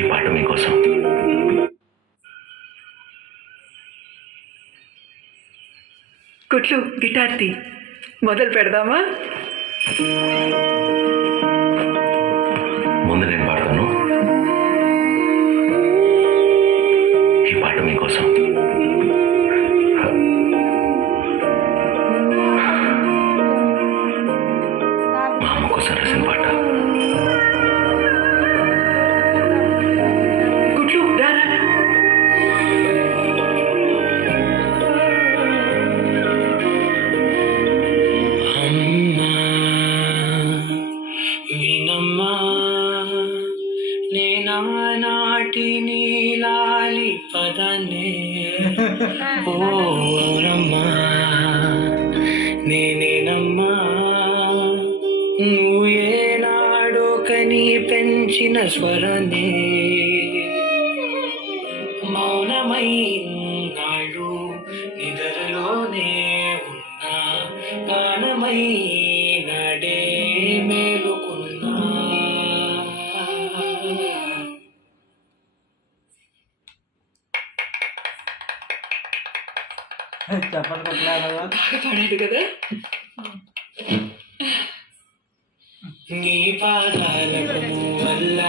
ఈ పాట మీకోసం. కుట్లు గిటార్ తీ, మొదలు పెడదామా? ముందు నేను పాడతాను, ఈ పాట మీకోసం. మా అమ్మ కోసం రాసిన పాట. కుట్లు రా రా, రా. వినమ్మా నేనానాటి నీలాలి పదనే, ఓ అవునమ్మా నేనేనమ్మా నువ్వు ఏనాడో కని పెంచిన స్వరనే, మౌనమై నాడు నిద్రలోనే ఉన్నా గానమై నాడే మేలుకున్నా. చెప్పండి బాగా పాడాడు కదా. నీ పాదాలకు వల్ల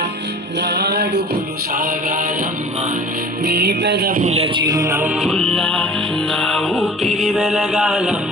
నాడుగులు సాగాలమ్మా, నీ పెదవుల చిరునవ్వుల్లా నా ఊపిరి వెలగాలమ్మా.